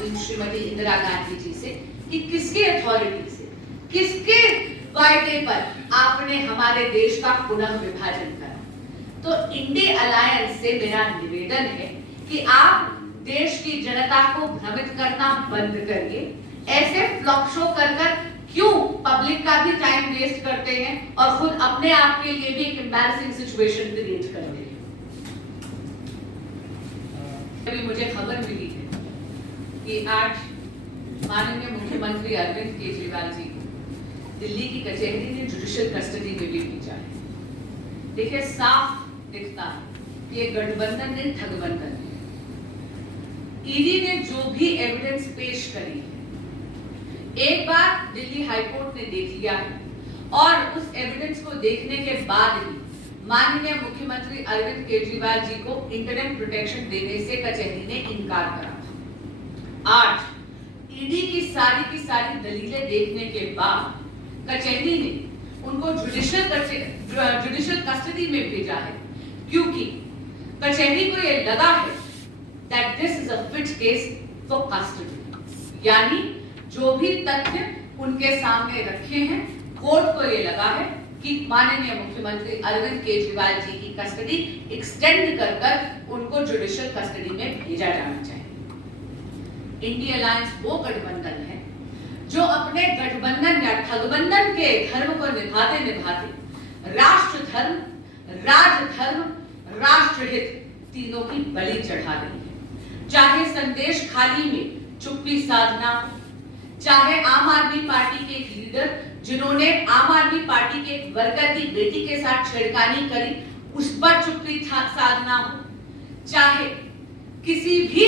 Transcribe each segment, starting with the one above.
चाहूंगी श्रीमती इंदिरा गांधी जी से कि किसके अथॉरिटी से, किसके वायदे पर आपने हमारे देश का पुनः विभाजन करा। तो इंडी अलायंस से मेरा निवेदन है कि आप देश की जनता को भ्रमित करना बंद करिए। ऐसे फ्लॉप शो कर क्यों पब्लिक का भी टाइम वेस्ट करते हैं और खुद अपने आप के लिए भी एक एम्बैरसिंग सिचुएशन क्रिएट करते हैं। अभी मुझे खबर मिली है कि आज माननीय मुख्यमंत्री अरविंद केजरीवाल जी को दिल्ली की कचहरी ने जुडिशियल कस्टडी में भी भेजा है। देखिए, साफ दिखता है ये गठबंधन ने ठगबंधन है। ईडी ने जो भी एविडेंस पेश करी है, एक बार दिल्ली हाईकोर्ट ने देख लिया है और उस एविडेंस को देखने के बाद ही माननीय मुख्यमंत्री अरविंद केजरीवाल जी को इंटरिम प्रोटेक्शन देने से कचहरी ने इनकार करा था। आज ईडी की सारी दलीलें देखने के बाद कचहरी ने उनको जुडिशियल कस्टडी में भेजा है, क्योंकि कचहरी को यह लगा है that this is a fit case for custody. यानी जो भी तथ्य उनके सामने रखे हैं, कोर्ट को यह लगा है कि माननीय मुख्यमंत्री अरविंद केजरीवाल जी की कस्टडी एक्सटेंड कर उनको जुडिशियल कस्टडी में भेजा जाना चाहिए। इंडिया अलायंस वो गठबंधन है जो अपने गठबंधन या ठगबंधन के धर्म को निभाते राष्ट्र धर्म, राजधर्म, राष्ट्रहित तीनों की बलि चढ़ा रही है। चाहे संदेश खाली में चुप्पी साधना, चाहे आम आदमी पार्टी के एक लीडर जिन्होंने आम आदमी पार्टी के एक वर्कर की बेटी के साथ छेड़खानी करी उस पर चुप्पी साधना हो, चाहे किसी भी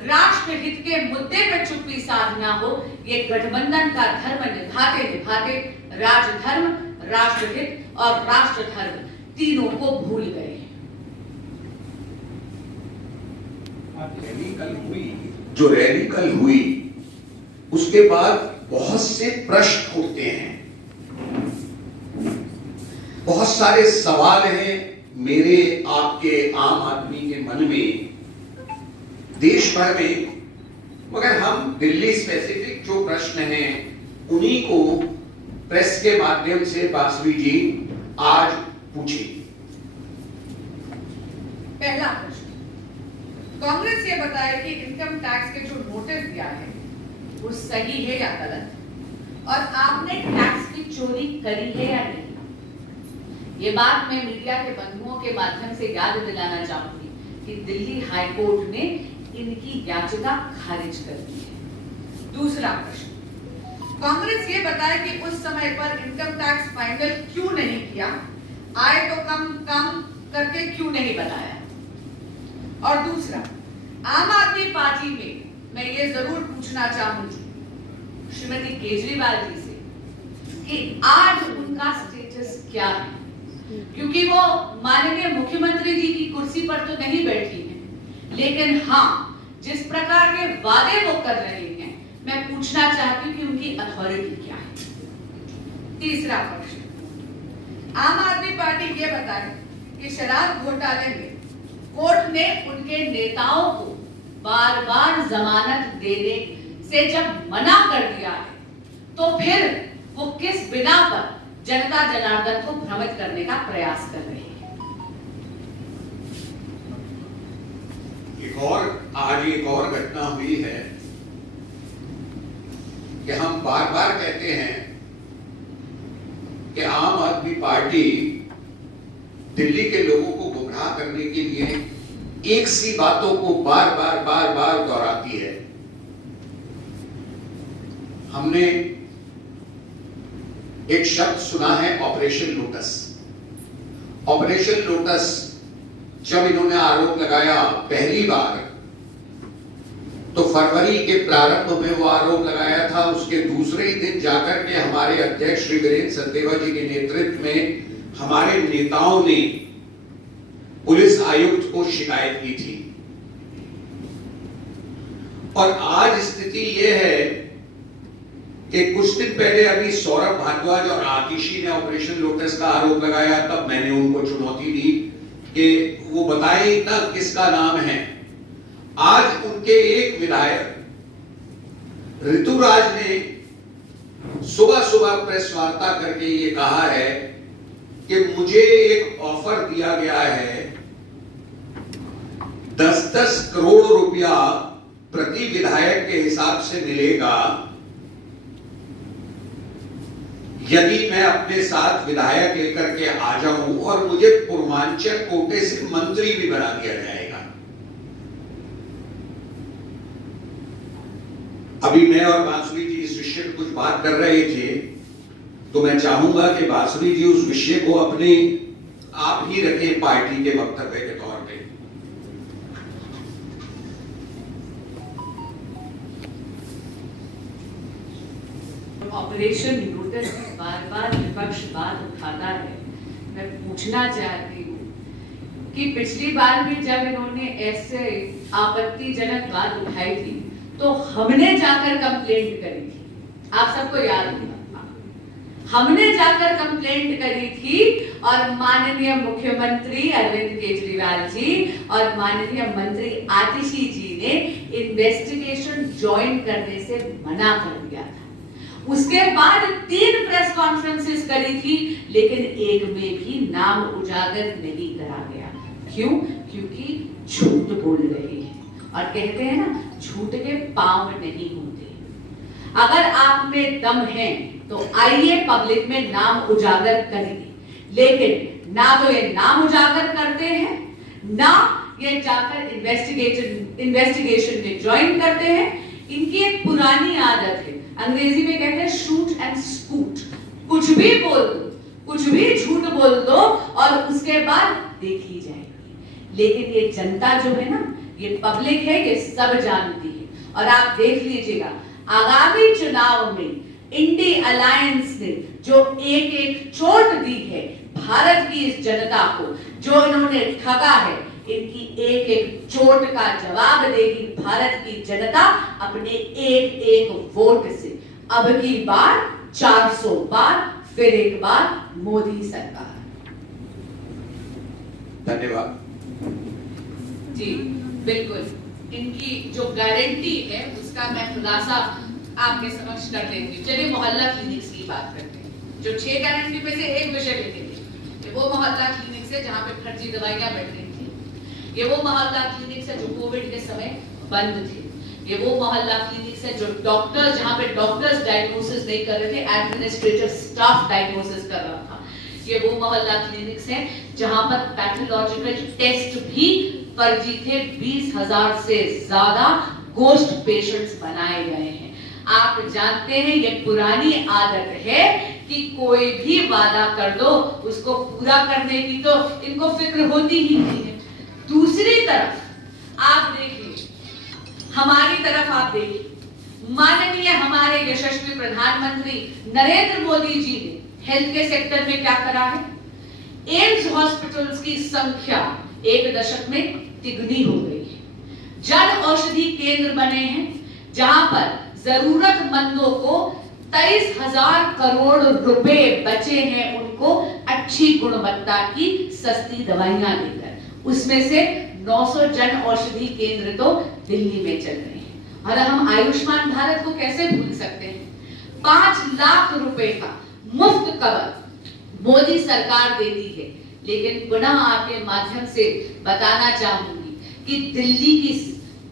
राष्ट्रहित के मुद्दे पर चुप्पी साधना हो, ये गठबंधन का धर्म निभाते निभाते राजधर्म, राष्ट्रहित और राष्ट्रधर्म तीनों को भूल गए। जो रैली कल हुई उसके बाद बहुत से प्रश्न उठते हैं, बहुत सारे सवाल हैं मेरे, आपके, आम आदमी के मन में, देश भर में। मगर हम दिल्ली स्पेसिफिक जो प्रश्न हैं उन्हीं को प्रेस के माध्यम से बासवी जी आज पूछे। पहला प्रश्न, कांग्रेस ये बताए कि इनकम टैक्स के जो नोटिस दिया है वो सही है या गलत, और आपने टैक्स की चोरी करी है या नहीं। ये बात मैं मीडिया के बंधुओं के माध्यम से याद दिलाना चाहूंगी कि दिल्ली हाईकोर्ट ने इनकी याचिका खारिज कर दी है। दूसरा प्रश्न, कांग्रेस ये बताए कि उस समय पर इनकम टैक्स फाइनल क्यों नहीं किया, आय तो कम करके क्यों नहीं बताया। और दूसरा, आम आदमी पार्टी में मैं ये जरूर पूछना चाहूंगी श्रीमती केजरीवाल जी से कि आज उनका स्टेटस क्या है, क्योंकि वो माननीय मुख्यमंत्री जी की कुर्सी पर तो नहीं बैठी हैं, लेकिन हाँ, जिस प्रकार के वादे वो कर रहे हैं, मैं पूछना चाहती हूँ कि उनकी अथॉरिटी क्या है। तीसरा प्रश्न, आम आदमी पार्टी ये बताए कि शराब घोटाले में कोर्ट ने उनके नेताओं को बार बार जमानत देने से जब मना कर दिया है, तो फिर वो किस बिना पर जनता जनार्दन को भ्रमित करने का प्रयास कर रहे हैं। आज एक और घटना हुई है कि हम बार बार कहते हैं कि आम आदमी पार्टी दिल्ली के लोगों को गुमराह करने के लिए एक सी बातों को बार बार दोहराती है। हमने एक शब्द सुना है, ऑपरेशन लोटस। ऑपरेशन लोटस जब इन्होंने आरोप लगाया पहली बार, तो फरवरी के प्रारंभ में वो आरोप लगाया था। उसके दूसरे ही दिन जाकर के हमारे अध्यक्ष श्री वीरेंद्र सचदेवा जी के नेतृत्व में हमारे नेताओं ने पुलिस आयुक्त को शिकायत की थी। और आज स्थिति यह है कि कुछ दिन पहले अभी सौरभ भारद्वाज और आतिशी ने ऑपरेशन लोटस का आरोप लगाया, तब मैंने उनको चुनौती दी कि वो बताएं ना किसका नाम है। आज उनके एक विधायक ऋतुराज ने सुबह सुबह प्रेस वार्ता करके ये कहा है कि मुझे एक ऑफर दिया गया है 10-10 करोड़ रुपया प्रति विधायक के हिसाब से मिलेगा यदि मैं अपने साथ विधायक लेकर के आ जाऊं और मुझे पूर्वांचल कोटे से मंत्री भी बना दिया जाएगा। अभी मैं और बांसुरी जी इस विषय पर कुछ बात कर रहे थे, तो मैं चाहूंगा कि बांसुरी जी उस विषय को अपने आप ही रखें पार्टी के वक्तव्य के तौर पे। ऑपरेशन लोटस बार बार विपक्ष बात उठाता है। मैं पूछना चाहती हूँ कि पिछली बार भी जब इन्होंने ऐसे आपत्तिजनक बात उठाई थी तो हमने जाकर कंप्लेंट करी थी, आप सबको याद होगा, हमने जाकर कंप्लेंट करी थी और माननीय मुख्यमंत्री अरविंद केजरीवाल जी और माननीय मंत्री आतिशी जी ने इन्वेस्टिगेशन ज्वाइन करने से मना कर दिया था। उसके बाद 3 प्रेस कॉन्फ्रेंसेस करी थी, लेकिन एक में भी नाम उजागर नहीं करा गया। क्यों? क्योंकि झूठ बोल रहे हैं और कहते हैं ना, झूठ के पांव नहीं होते। अगर आप में दम है तो आइए पब्लिक में नाम उजागर करिए, लेकिन ना तो ये नाम उजागर करते हैं, ना ये जाकर इन्वेस्टिगेशन में ज्वाइन करते हैं। इनकी एक पुरानी आदत है, अंग्रेजी में कहते हैं शूट एंड स्कूट, कुछ भी बोल दो, कुछ भी झूठ बोल दो और उसके बाद देखी जाएगी। लेकिन ये जनता जो है ना, ये पब्लिक है, ये सब जानती है। और आप देख लीजिएगा आगामी चुनाव में इंडी अलायंस ने जो एक एक चोट दी है भारत की इस जनता को, जो इन्होंने ठगा है, इनकी एक एक चोट का जवाब देगी भारत की जनता अपने एक एक वोट से। अब की बार 400 बार, फिर एक बार मोदी सरकार। धन्यवाद जी बिल्कुल, इनकी जो गारंटी है उसका मैं खुलासा आपके समक्ष कर देंगी। चलिए मोहल्ला क्लिनिक्स की बात करते हैं, जो 6 गारंटी में से एक विषय लेते थे, वो मोहल्ला क्लिनिक से जहां पे फर्जी दवाइयां बढ़ रही थी, ये वो मोहल्ला क्लिनिक से जो कोविड के समय बंद थे, ये वो मोहल्ला क्लिनिक है जो डॉक्टर्स, जहां पे डॉक्टर्स डायग्नोसिस नहीं कर रहे थे, एडमिनिस्ट्रेटिव स्टाफ डायग्नोसिस कर रहा था। ये वो मोहल्ला क्लिनिक्स हैं जहां पर पैथोलॉजिकल टेस्ट भी फर्जी थे। 20,000 से ज्यादा गोस्ट पेशेंट्स बनाए गए हैं। आप जानते हैं ये पुरानी आदत है कि कोई भी वादा कर दो उसको पूरा करने की तो इनको फिक्र होती ही नहीं है। दूसरी तरफ आप देखिए, हमारी तरफ आप देखिए, माननीय हमारे यशस्वी प्रधानमंत्री नरेंद्र मोदी जी ने हेल्थ के सेक्टर में क्या करा है? एम्स हॉस्पिटल्स की संख्या 1 दशक में तिगुनी हो गई है। जन औषधि केंद्र बने हैं जहां पर जरूरतमंदों को 23,000 करोड़ रुपए बचे हैं, उनको अच्छी गुणवत्ता की सस्ती दवाइयां देकर। उसमें से 900 जन औषधि केंद्र तो दिल्ली में चल रहे हैं। और हम आयुष्मान भारत को कैसे भूल सकते हैं? 5 लाख रुपए का मुफ्त कवर मोदी सरकार देती है। लेकिन पुनः आपके माध्यम से बताना चाहूंगी कि दिल्ली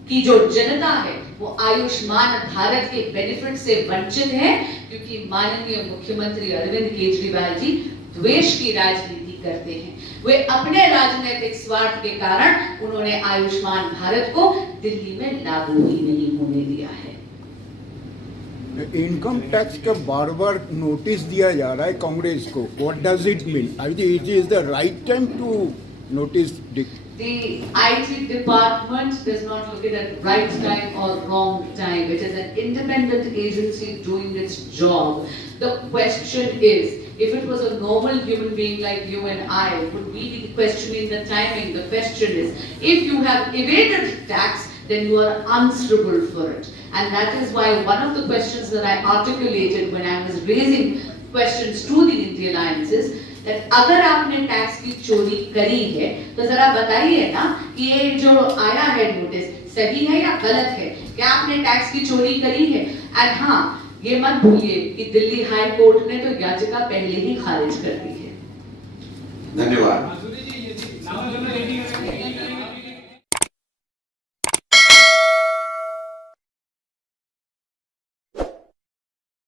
की जो जनता है वो आयुष्मान भारत के बेनिफिट से वंचित है, क्योंकि माननीय मुख्यमंत्री अरविंद केजरीवाल जी द्वेष की राजनीति करते हैं। वे अपने राजनीतिक स्वार्थ के कारण उन्होंने आयुष्मान भारत को दिल्ली में लागू ही नहीं होने दिया है। इनकम टैक्स का बार बार नोटिस दिया जा रहा है कांग्रेस को, what does it mean? I think it is the right time to notice. The IT department does not look at it right time or wrong time. It is an independent agency doing its job. The question is, if it was a normal human being like you and I, would we be questioning the timing? The question is, if you have evaded tax, then you are answerable for it. And that is why one of the questions that I articulated when I was raising questions to the India Alliance is, अगर आपने tax की चोरी करी है तो जरा बताइए ना कि ये जो आया है नोटिस सही है या गलत है। क्या आपने टैक्स की चोरी करी है? एंड हाँ, ये मत भूलिए कि दिल्ली हाई कोर्ट ने तो याचिका पहले ही खारिज कर दी है। धन्यवाद। माधुरी जी, यदि